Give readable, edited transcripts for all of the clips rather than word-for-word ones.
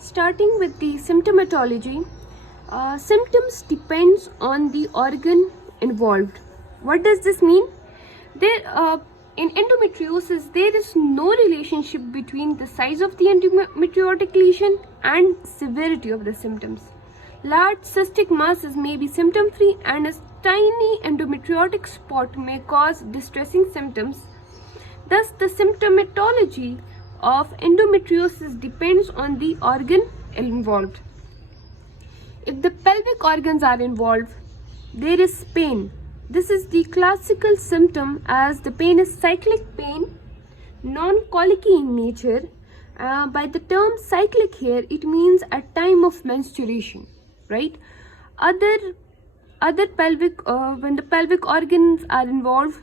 Starting with the symptomatology, symptoms depends on the organ involved. What does this mean? In endometriosis, there is no relationship between the size of the endometriotic lesion and severity of the symptoms. Large cystic masses may be symptom-free, and a tiny endometriotic spot may cause distressing symptoms. Thus, the symptomatology of endometriosis depends on the organ involved. If the pelvic organs are involved, there is pain. This is the classical symptom, as the pain is cyclic pain, non-colicky in nature. By the term cyclic here, it means at time of menstruation, right? Other pelvic, when the pelvic organs are involved,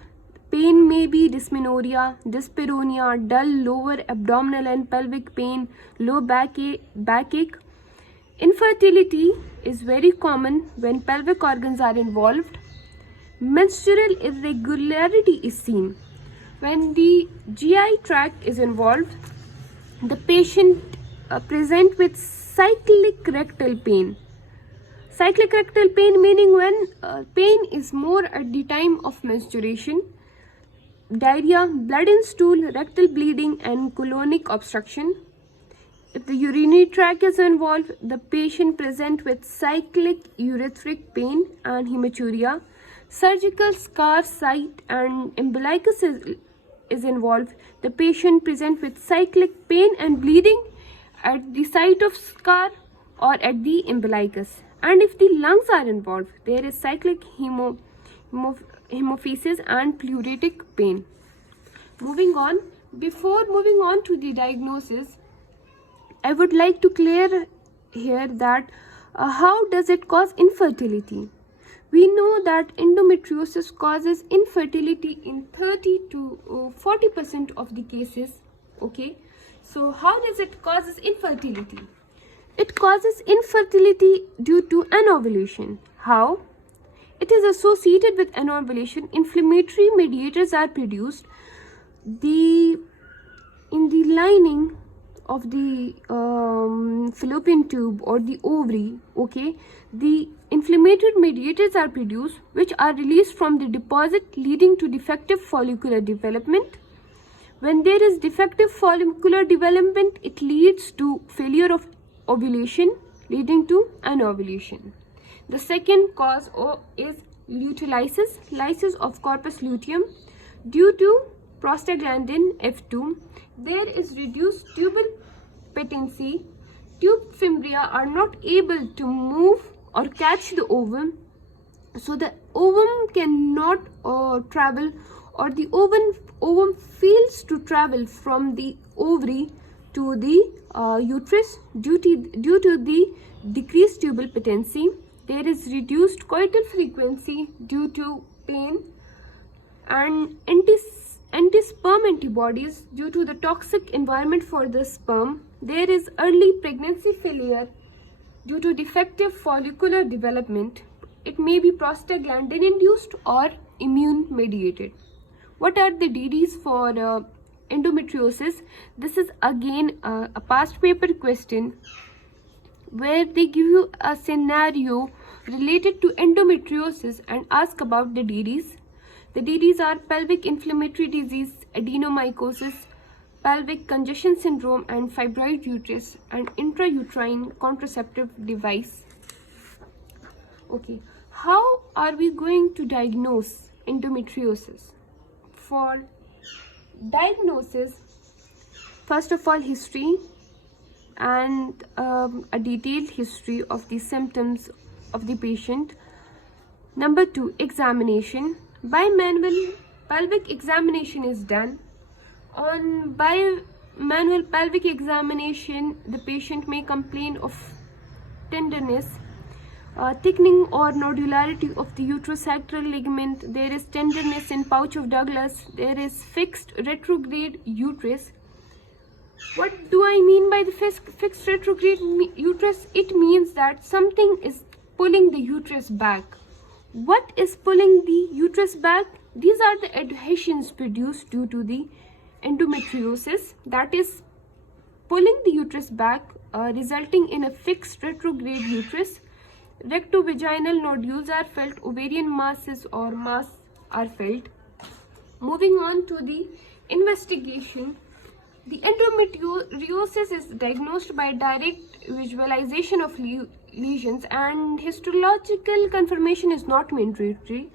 pain may be dysmenorrhea, dyspareunia, dull lower abdominal and pelvic pain, low backache. Infertility is very common when pelvic organs are involved. Menstrual irregularity is seen when the GI tract is involved. The patient present with cyclic rectal pain. Cyclic rectal pain meaning when pain is more at the time of menstruation. Diarrhea, blood in stool, rectal bleeding and colonic obstruction. If the urinary tract is involved, the patient present with cyclic urethric pain and hematuria. Surgical scar site and umbilicus is involved. The patient present with cyclic pain and bleeding at the site of scar or at the umbilicus. And if the lungs are involved, there is cyclic hemophysis and pleuritic pain. Moving on, before moving on to the diagnosis, I would like to clear here that how does it cause infertility? We know that endometriosis causes infertility in 30 to 40% of the cases. Okay, so how does it causes infertility? It causes infertility due to anovulation. How? It is associated with anovulation. Inflammatory mediators are produced in the lining of the fallopian tube or the ovary. Okay, the inflammatory mediators are produced which are released from the deposit, leading to defective follicular development. When there is defective follicular development, it leads to failure of ovulation, leading to anovulation. The second cause is luteolysis, lysis of corpus luteum. Due to prostaglandin F2, there is reduced tubal patency. Tube fimbria are not able to move or catch the ovum, so the ovum cannot travel, or the ovum fails to travel from the ovary to the uterus due to the decreased tubal patency. There is reduced coital frequency due to pain, and anti-sperm antibodies due to the toxic environment for the sperm. There is early pregnancy failure due to defective follicular development. It may be prostaglandin induced or immune mediated. What are the DDs for endometriosis? This is again a past paper question where they give you a scenario related to endometriosis and ask about the DDs. The DDs are pelvic inflammatory disease, adenomycosis, pelvic congestion syndrome and fibroid uterus, and intrauterine contraceptive device. Okay, how are we going to diagnose endometriosis? For diagnosis, first of all, history and a detailed history of the symptoms of the patient. Number 2, examination. Bimanual pelvic examination is done. On bimanual pelvic examination, the patient may complain of tenderness, thickening or nodularity of the uterosacral ligament. There is tenderness in pouch of Douglas. There is fixed retrograde uterus. What do I mean by the fixed retrograde uterus? It means that something is pulling the uterus back. What is pulling the uterus back? These are the adhesions produced due to the endometriosis, that is pulling the uterus back resulting in a fixed retrograde uterus. Rectovaginal nodules are felt, ovarian masses or mass are felt. Moving on to the investigation, the endometriosis is diagnosed by direct visualization of lesions, and histological confirmation is not mandatory.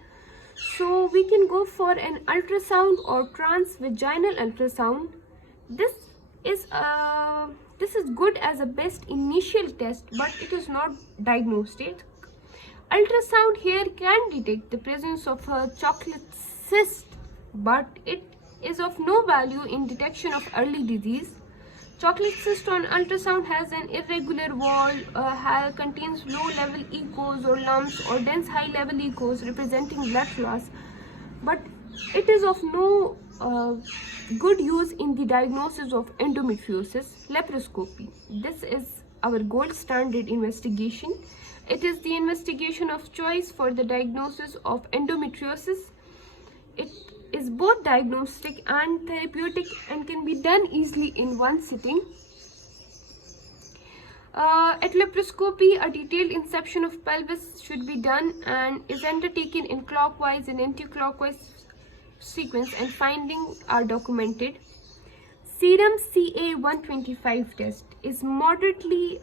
So we can go for an ultrasound or transvaginal ultrasound. This is good as a best initial test, but it is not diagnostic. Ultrasound here can detect the presence of a chocolate cyst, but it is of no value in detection of early disease. Chocolate cyst on ultrasound has an irregular wall, contains low-level echoes or lumps, or dense high-level echoes representing blood loss, but it is of no good use in the diagnosis of endometriosis. Laparoscopy. This is our gold standard investigation. It is the investigation of choice for the diagnosis of endometriosis. It is both diagnostic and therapeutic and can be done easily in one sitting. At laparoscopy, a detailed inception of pelvis should be done and is undertaken in clockwise and anti-clockwise sequence, and findings are documented. Serum CA-125 test is moderately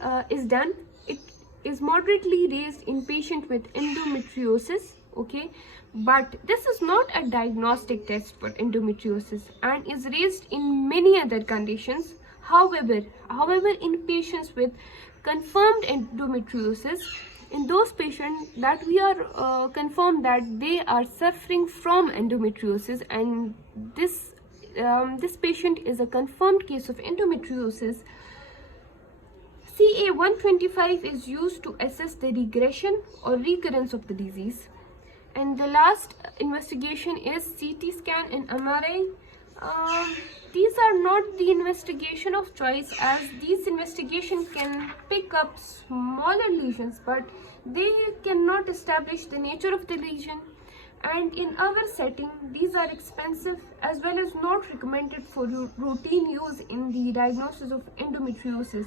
done. It is moderately raised in patient with endometriosis, okay, but this is not a diagnostic test for endometriosis and is raised in many other conditions. However, in patients with confirmed endometriosis, in those patients that we are confirmed that they are suffering from endometriosis, and this patient is a confirmed case of endometriosis, CA-125 is used to assess the regression or recurrence of the disease. And the last investigation is CT scan and MRI. These are not the investigation of choice, as these investigations can pick up smaller lesions, but they cannot establish the nature of the lesion. And in our setting, these are expensive as well as not recommended for routine use in the diagnosis of endometriosis.